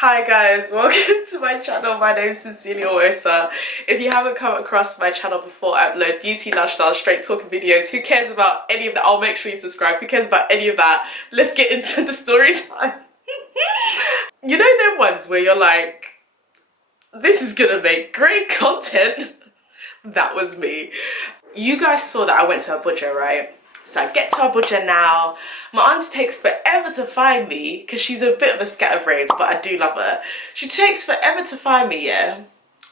Hi guys, welcome to my channel. My name is SincerelyOghosa. If you haven't come across my channel before, I upload beauty, lifestyle, straight talking videos. Who cares about any of that? I'll make sure you subscribe. Who cares about any of that? Let's get into the story time. You know them ones where you're like, this is gonna make great content? That was me. You guys saw that I went to Abuja, right? So I get to Abuja now. My auntie takes forever to find me because she's a bit of a scatterbrain, but I do love her. She takes forever to find me, yeah?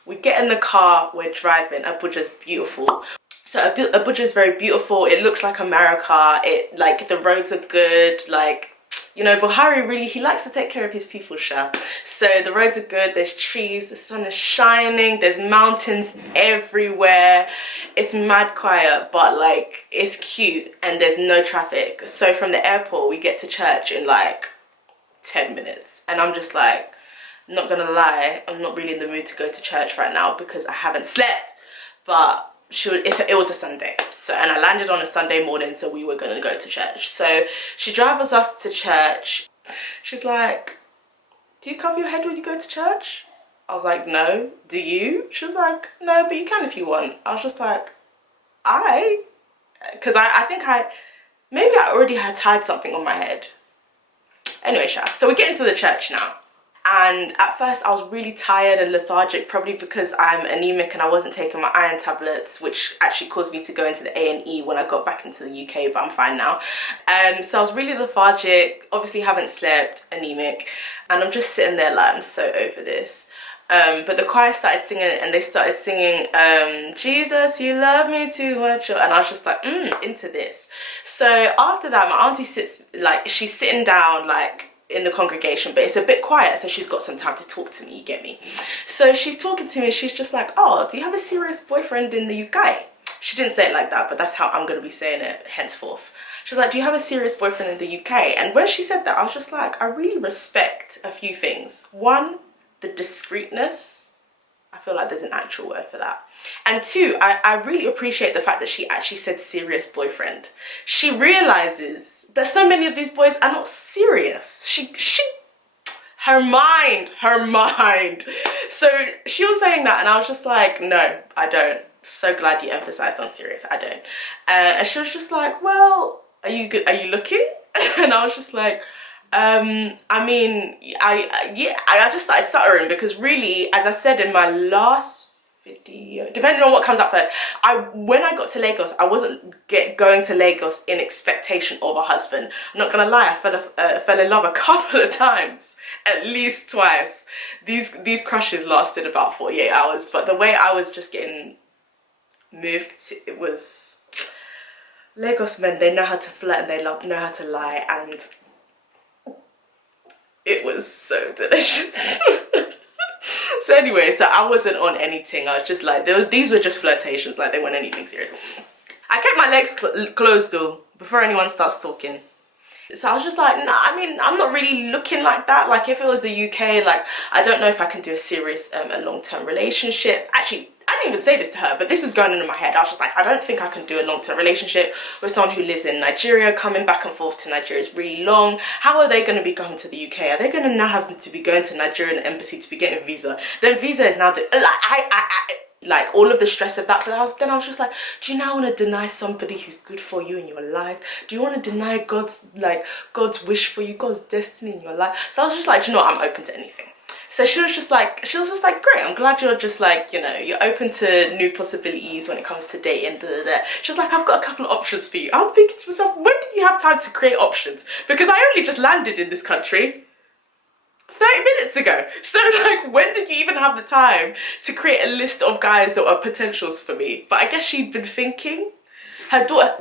We get in the car, we're driving. Abuja's beautiful. So Abuja's very beautiful. It looks like America. Like, the roads are good. Like, you know, Buhari really, he likes to take care of his people, Sha. So the roads are good, there's trees, the sun is shining, there's mountains everywhere. It's mad quiet, but like, it's cute and there's no traffic. So from the airport, we get to church in like 10 minutes. And I'm just like, not gonna lie, I'm not really in the mood to go to church right now because I haven't slept. But it was a Sunday, so, and I landed on a Sunday morning, so we were gonna go to church. So she drives us to church. She's like, do you cover your head when you go to church? I was like, no. Do you? She was like, no, but you can if you want. I was just like, because I think maybe I already had tied something on my head. Anyway, so we get into the church now. And at first I was really tired and lethargic, probably because I'm anemic and I wasn't taking my iron tablets, which actually caused me to go into the A&E when I got back into the UK, but I'm fine now. So I was really lethargic, obviously haven't slept, anemic, and I'm just sitting there like, I'm so over this. But the choir started singing and they started singing, Jesus, you love me too much. And I was just like, into this. So after that, my auntie sits, like, she's sitting down, like, in the congregation, but it's a bit quiet, so she's got some time to talk to me, you get me? So she's talking to me and she's just like, oh, do you have a serious boyfriend in the UK? She didn't say it like that, but that's how I'm going to be saying it henceforth. She's like, do you have a serious boyfriend in the UK? And when she said that, I was just like, I really respect a few things. One, the discreetness. I feel like there's an actual word for that. And two, I really appreciate the fact that she actually said serious boyfriend. She realizes that so many of these boys are not serious. Her mind. So she was saying that and I was just like, no, I don't. So glad you emphasized on serious, I don't. And she was just like, well, are you good? Are you looking? And I was just like, I mean, I just started stuttering because really, as I said in my last video, depending on what comes up first, when I got to Lagos, I wasn't going to Lagos in expectation of a husband. I'm not gonna lie, I fell in love a couple of times, at least twice. These crushes lasted about 48 hours, but the way I was just getting moved to, it was Lagos men. They know how to flirt and they know how to lie, and it was so delicious. So anyway, so I wasn't on anything. I was just like, these were just flirtations, like they weren't anything serious. I kept my legs closed though, before anyone starts talking. So I was just like, nah, I mean, I'm not really looking like that. Like if it was the UK, like, I don't know if I can do a serious, a long-term relationship. Actually, I didn't even say this to her, but this was going on in my head. I was just like, I don't think I can do a long-term relationship with someone who lives in Nigeria. Coming back and forth to Nigeria is really long. How are they going to be coming to the UK? Are they going to now have to be going to Nigerian embassy to be getting a visa? Then visa is now, like all of the stress of that. But then I was just like, do you now want to deny somebody who's good for you in your life? Do you want to deny God's wish for you, God's destiny in your life? So I was just like, do you know what? I'm open to anything. So she was just like, great, I'm glad you're just like, you know, you're open to new possibilities when it comes to dating, da, da, da. She was like, I've got a couple of options for you. I'm thinking to myself, when did you have time to create options? Because I only just landed in this country 30 minutes ago. So like, when did you even have the time to create a list of guys that are potentials for me? But I guess she'd been thinking. Her daughter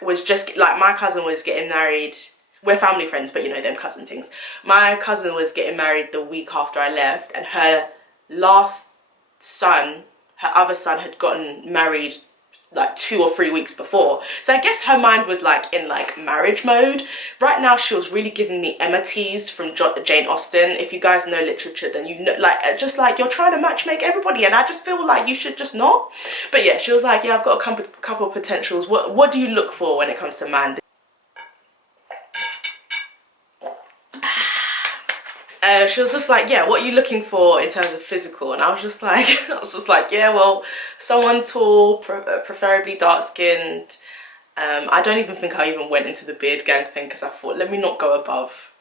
was just like, my cousin was getting married. We're family friends, but you know them cousin things. My cousin was getting married the week after I left, and her last son, her other son, had gotten married like 2 or 3 weeks before. So I guess her mind was like in like marriage mode. Right now she was really giving me Emma Tease from Jane Austen. If you guys know literature, then you know, like, just like, you're trying to matchmake everybody, and I just feel like you should just not. But yeah, she was like, yeah, I've got a couple of potentials. What do you look for when it comes to man? She was just like, yeah, what are you looking for in terms of physical? And I was just like, yeah, well, someone tall, preferably dark skinned. I don't even think I even went into the beard gang thing because I thought, let me not go above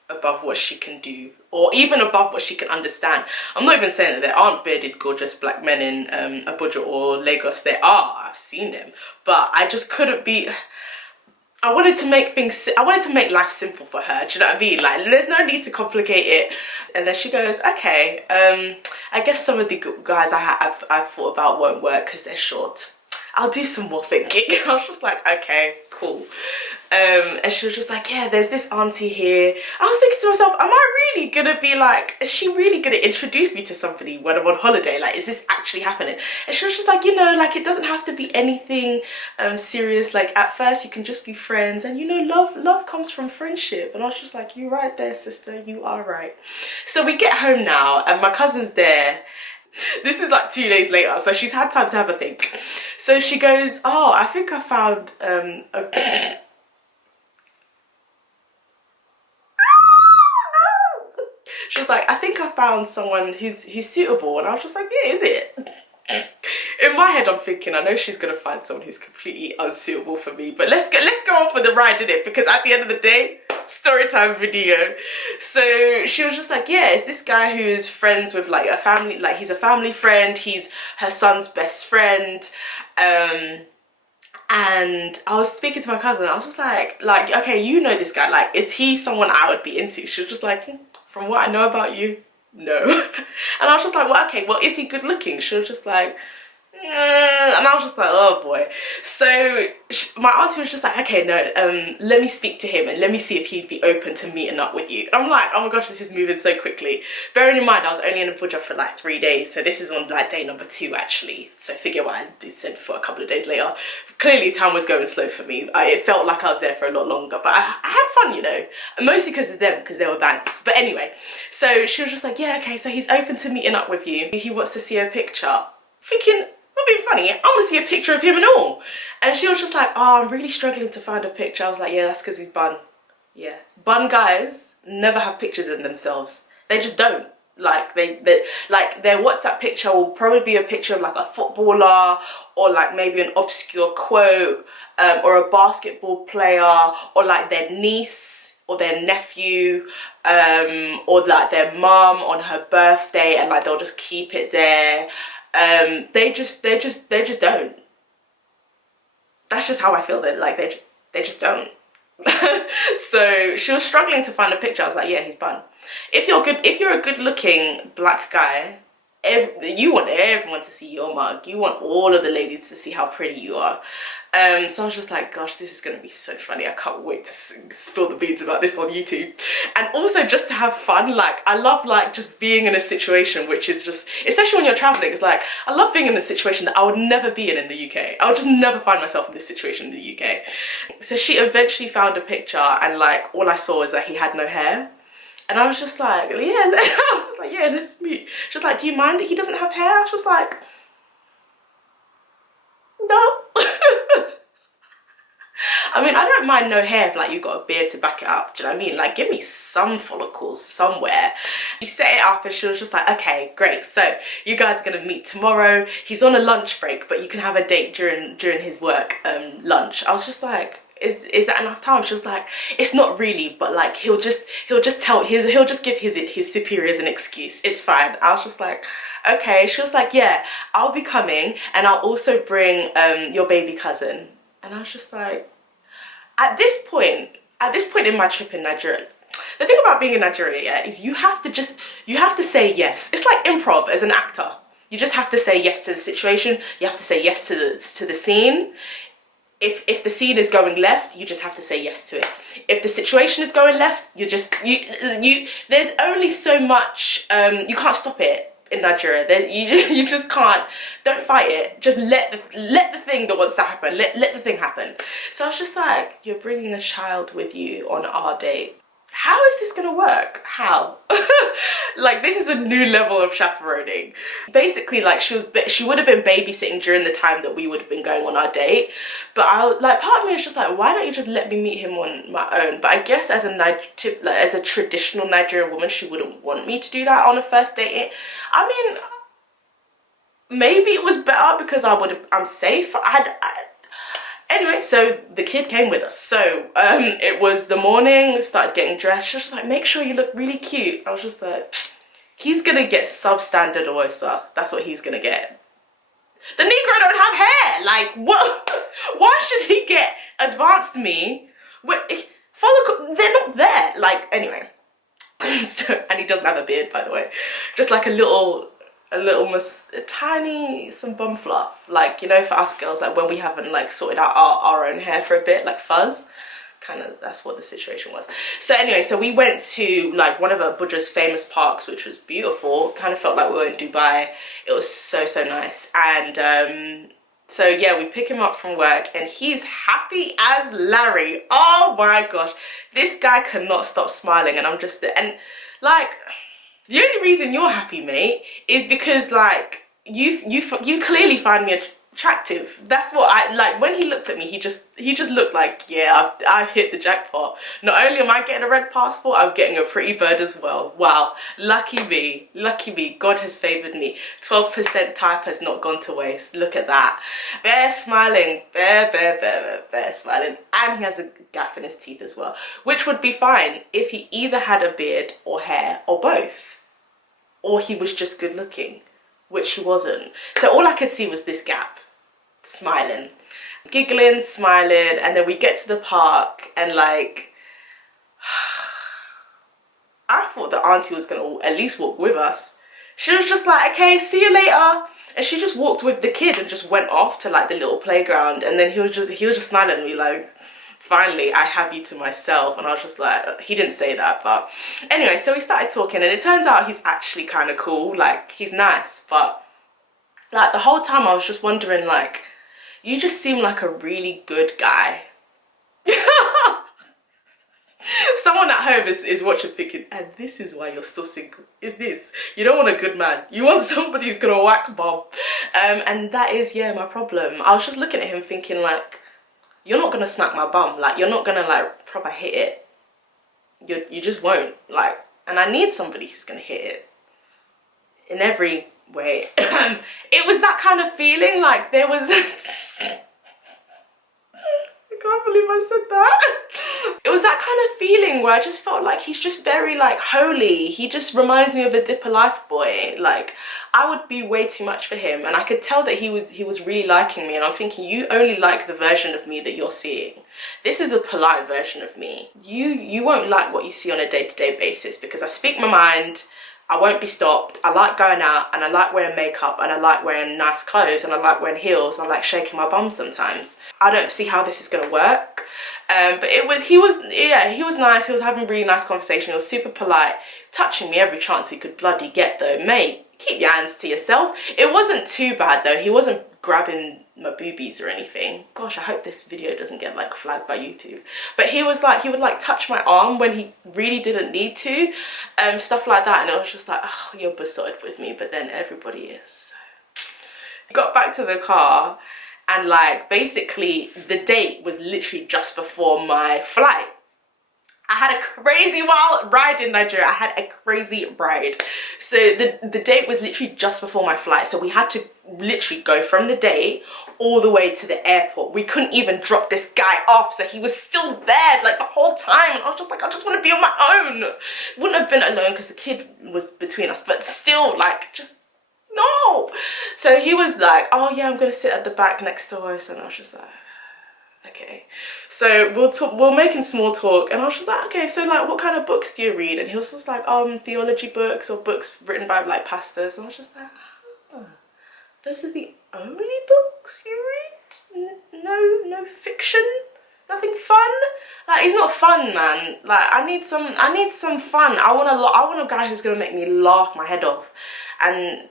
what she can do, or even above what she can understand. I'm not even saying that there aren't bearded gorgeous black men in Abuja or Lagos. There are, I've seen them, but I just couldn't be. I wanted to make life simple for her. Do you know what I mean? Like, there's no need to complicate it. And then she goes, okay, I guess some of the guys I've thought about won't work because they're short. I'll do some more thinking. I was just like, okay, cool. And she was just like, yeah, there's this auntie here. I was thinking to myself, am I really gonna be like, is she really gonna introduce me to somebody when I'm on holiday? Like, is this actually happening? And she was just like, you know, like, it doesn't have to be anything serious. Like, at first you can just be friends, and you know, love comes from friendship. And I was just like, you're right there, sister, you are right. So we get home now, and my cousin's there. This is like 2 days later, so she's had time to have a think. So she goes, oh, I think I found she was like, I think I found someone who's suitable. And I was just like, yeah, is it? In my head, I'm thinking, I know she's gonna find someone who's completely unsuitable for me, but let's go on for the ride, innit? Because at the end of the day, story time video. So she was just like, yeah, it's this guy who is friends with like a family, like he's a family friend, he's her son's best friend. And I was speaking to my cousin, I was just like, okay, you know this guy, like, is he someone I would be into? She was just like, from what I know about you, no. And I was just like, well, okay, well, is he good looking? She was just like, and I was just like, oh boy. So my auntie was just like, okay, no, let me speak to him and let me see if he'd be open to meeting up with you. And I'm like, oh my gosh, this is moving so quickly. Bearing in mind, I was only in Abuja for like 3 days, so this is on like day number 2 actually. So figure what I said for a couple of days later. Clearly time was going slow for me. It felt like I was there for a lot longer, but I had fun, you know, mostly because of them, because they were banks. But anyway, so she was just like, yeah, okay, so he's open to meeting up with you. He wants to see a picture. Thinking, not being funny, I want to see a picture of him and all. And she was just like, oh, I'm really struggling to find a picture. I was like, yeah, that's because he's bun. Yeah, bun guys never have pictures in themselves. They just don't. Like they like their WhatsApp picture will probably be a picture of like a footballer, or like maybe an obscure quote, or a basketball player, or like their niece or their nephew, or like their mum on her birthday, and like they'll just keep it there. They just don't. That's just how I feel. That like they just don't. So she was struggling to find a picture. I was like, yeah, he's bun. If you're a good looking black guy, you want everyone to see your mug. You want all of the ladies to see how pretty you are. So I was just like, gosh, this is going to be so funny. I can't wait to spill the beans about this on YouTube. And also just to have fun. Like, I love like just being in a situation which is just, especially when you're traveling, it's like, I love being in a situation that I would never be in the UK. I would just never find myself in this situation in the UK. So she eventually found a picture, and like all I saw was that he had no hair. And I was just like, yeah, I was just like, yeah, let's meet. She was like, do you mind that he doesn't have hair? I was just like, no. I mean, I don't mind no hair if like you've got a beard to back it up. Do you know what I mean? Like, give me some follicles somewhere. She set it up and she was just like, okay, great. So you guys are gonna meet tomorrow. He's on a lunch break, but you can have a date during his work lunch. I was just like, is that enough time? She was like, it's not really, but like he'll just give his superiors an excuse. It's fine. I was just like, okay. She was like, yeah, I'll be coming, and I'll also bring your baby cousin. And I was just like, at this point in my trip in Nigeria, the thing about being in Nigeria, yeah, is you have to say yes. It's like improv as an actor. You just have to say yes to the situation. You have to say yes to the scene. If the scene is going left, you just have to say yes to it. If the situation is going left, there's only so much, you can't stop it in Nigeria. You just can't. Don't fight it. Just let the thing that wants to happen, let the thing happen. So I was just like, you're bringing a child with you on our date. How is this gonna work? How? Like, this is a new level of chaperoning. Basically, like, she would have been babysitting during the time that we would have been going on our date, but part of me is just like, why don't you just let me meet him on my own? But I guess as a traditional Nigerian woman, she wouldn't want me to do that on a first date. I mean, maybe it was better because I'm safe. Anyway, so the kid came with us. So it was the morning, started getting dressed. She was just like, make sure you look really cute. I was just like, he's gonna get substandard Oghosa. That's what he's gonna get. The Negro don't have hair. Like, what? Why should he get advanced me? They're not there. Like, anyway. So, and he doesn't have a beard, by the way. Just like some bum fluff, like, you know, for us girls, like when we haven't like sorted out our own hair for a bit, like fuzz, kind of, that's what the situation was. So anyway, so we went to like one of Abuja's famous parks, which was beautiful. Kind of felt like we were in Dubai. It was so nice. And so yeah, we pick him up from work and he's happy as Larry. Oh my gosh, this guy cannot stop smiling, and I'm just there. And like, the only reason you're happy, mate, is because like you clearly find me attractive. That's what I like. When he looked at me, he just looked like, yeah, I've hit the jackpot. Not only am I getting a red passport, I'm getting a pretty bird as well. Wow, lucky me, lucky me. God has favored me. 12% type has not gone to waste. Look at that. Bear smiling, bear smiling, and he has a gap in his teeth as well, which would be fine if he either had a beard or hair or both. Or he was just good looking, which he wasn't. So all I could see was this gap, smiling, giggling, smiling. And then we get to the park and like, I thought the auntie was gonna at least walk with us. She was just like, okay, see you later. And she just walked with the kid and just went off to like the little playground. And then he was just smiling at me like, finally, I have you to myself. And I was just like, he didn't say that, but anyway, so we started talking, and it turns out he's actually kind of cool. Like, he's nice, but like the whole time I was just wondering, like, you just seem like a really good guy. Someone at home is watching thinking, and this is why you're still single, is this? You don't want a good man. You want somebody who's gonna whack bomb. And that is, yeah, my problem. I was just looking at him thinking like, you're not gonna smack my bum. Like, you're not gonna like proper hit it. You just won't. Like, and I need somebody who's gonna hit it in every way. It was that kind of feeling, like there was I can't believe I said that. It was that kind of feeling where I just felt like he's just very like holy. He just reminds me of a Dipper Life boy. Like, I would be way too much for him, and I could tell that he was really liking me, and I'm thinking, you only like the version of me that you're seeing. This is a polite version of me. You won't like what you see on a day-to-day basis, because I speak my mind. I won't be stopped. I like going out, and I like wearing makeup, and I like wearing nice clothes, and I like wearing heels, and I like shaking my bum sometimes. I don't see how this is gonna work. But he was nice. He was having a really nice conversation. He was super polite, touching me every chance he could bloody get though. Mate, keep your hands to yourself. It wasn't too bad though. He wasn't grabbing my boobies or anything. Gosh, I hope this video doesn't get like flagged by YouTube. But he was like, he would like touch my arm when he really didn't need to, stuff like that. And I was just like, oh, you're besotted with me. But then everybody is. Got back to the car, and like basically the date was literally just before my flight. I had a crazy wild ride in Nigeria. I had a crazy ride. So the date was literally just before my flight. So we had to literally go from the date all the way to the airport. We couldn't even drop this guy off. So he was still there like the whole time. And I was just like, I just want to be on my own. Wouldn't have been alone because the kid was between us. But still, like, just no. So he was like, oh yeah, I'm going to sit at the back next to us. And I was just like, okay. So we're making small talk, and I was just like, okay, so like what kind of books do you read? And he was just like, theology books or books written by like pastors. And I was just like, oh, those are the only books you read? No fiction? Nothing fun? Like, he's not fun, man. Like, I need some fun. I want a guy who's gonna make me laugh my head off, and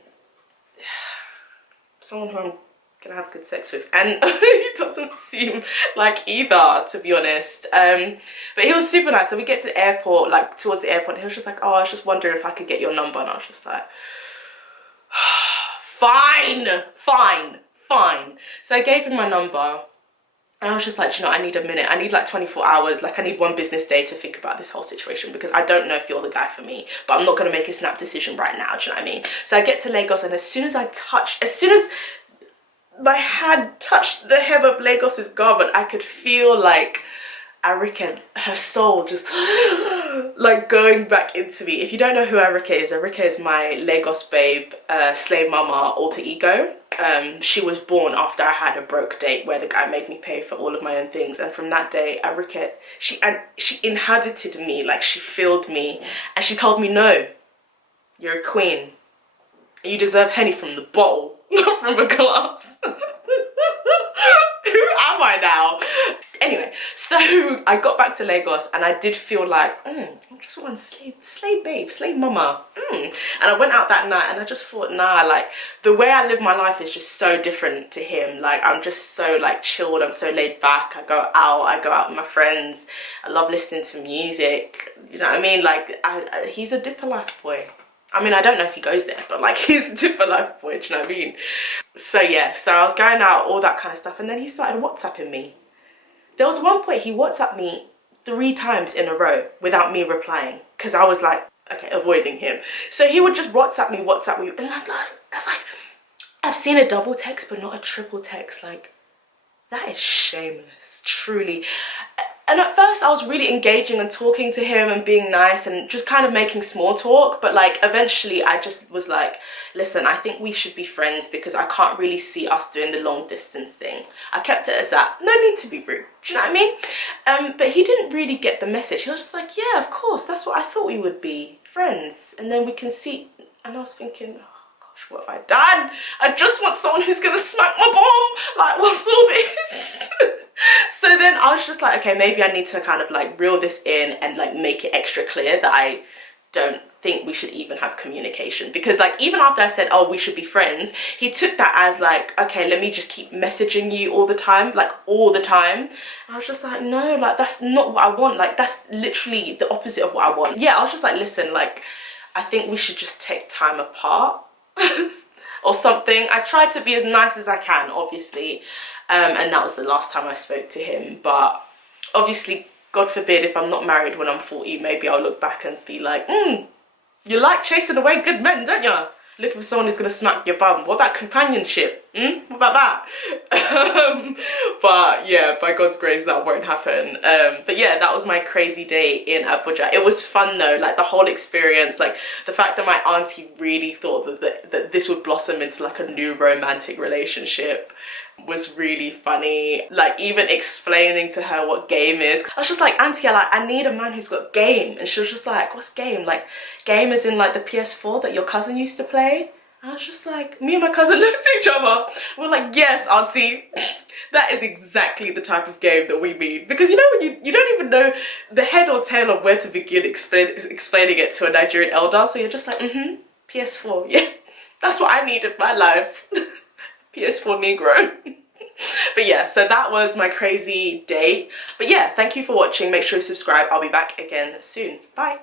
someone who I'm can have good sex with, and he doesn't seem like either, to be honest. But he was super nice. So we get to the airport, like towards the airport, and he was just like, oh, I was just wondering if I could get your number. And I was just like, fine. So I gave him my number, and I was just like, you know, I need a minute. I need like 24 hours. Like, I need one business day to think about this whole situation, because I don't know if you're the guy for me, but I'm not going to make a snap decision right now. Do you know what I mean? So I get to Lagos, and as soon as my hand touched the hem of Lagos's garment, I could feel like Arika, her soul just like going back into me. If you don't know who Arika is my Lagos babe, slave mama alter ego. She was born after I had a broke date where the guy made me pay for all of my own things, and from that day, Arika, she inhabited me, like she filled me, and she told me, no, you're a queen. You deserve Henny from the bottle, not from a glass. Who am I now? Anyway, so I got back to Lagos, and I did feel like, I'm just one slave babe, slave mama. And I went out that night, and I just thought, nah, like the way I live my life is just so different to him. Like, I'm just so like chilled, I'm so laid back. I go out with my friends. I love listening to music. You know what I mean? Like, he's a Dipper life boy. I mean, I don't know if he goes there, but like, he's a Dipper life boy, do you know what I mean? So yeah, so I was going out, all that kind of stuff, and then he started WhatsApping me. There was one point he WhatsApped me 3 times in a row without me replying, because I was like, okay, avoiding him. So he would just WhatsApp me, and that's like, I've seen a double text, but not a triple text. Like, that is shameless, truly. And at first I was really engaging and talking to him and being nice and just kind of making small talk, but like eventually I just was like, listen, I think we should be friends, because I can't really see us doing the long distance thing. I kept it as that. No need to be rude. Do you know what I mean? But he didn't really get the message. He was just like, yeah, of course, that's what I thought we would be, friends. And then we can see. And I was thinking, what have I done? I just want someone who's gonna smack my bomb. Like, what's all this? So then I was just like, okay, maybe I need to kind of like reel this in and like make it extra clear that I don't think we should even have communication. Because like, even after I said, oh, we should be friends, he took that as like, okay, let me just keep messaging you all the time, like all the time. And I was just like, no, like that's not what I want. Like, that's literally the opposite of what I want. Yeah, I was just like, listen, like, I think we should just take time apart. Or something. I tried to be as nice as I can, obviously, and that was the last time I spoke to him. But obviously, God forbid, if I'm not married when I'm 40, maybe I'll look back and be like, you like chasing away good men, don't you? Looking for someone who's gonna smack your bum. What about companionship? What about that? But yeah, by God's grace, that won't happen. But yeah, that was my crazy day in Abuja. It was fun though, like the whole experience, like the fact that my auntie really thought that this would blossom into like a new romantic relationship was really funny. Like, even explaining to her what game is, I was just like, auntie, I need a man who's got game. And she was just like, what's game? Like, game as in like the PS4 that your cousin used to play? And I was just like, me and my cousin looked at each other, we're like, yes, auntie, that is exactly the type of game that we mean. Because you know, when you don't even know the head or tail of where to begin explaining it to a Nigerian elder, so you're just like, PS4, yeah, that's what I need in my life. PS4 Negro. But yeah, so that was my crazy date. But yeah, thank you for watching. Make sure you subscribe. I'll be back again soon. Bye.